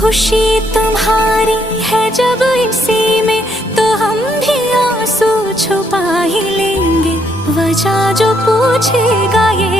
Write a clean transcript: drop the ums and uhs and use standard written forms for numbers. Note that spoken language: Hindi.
खुशी तुम्हारी है जब इसी में, तो हम भी आंसू छुपा ही लेंगे। वजह जो पूछेगा ये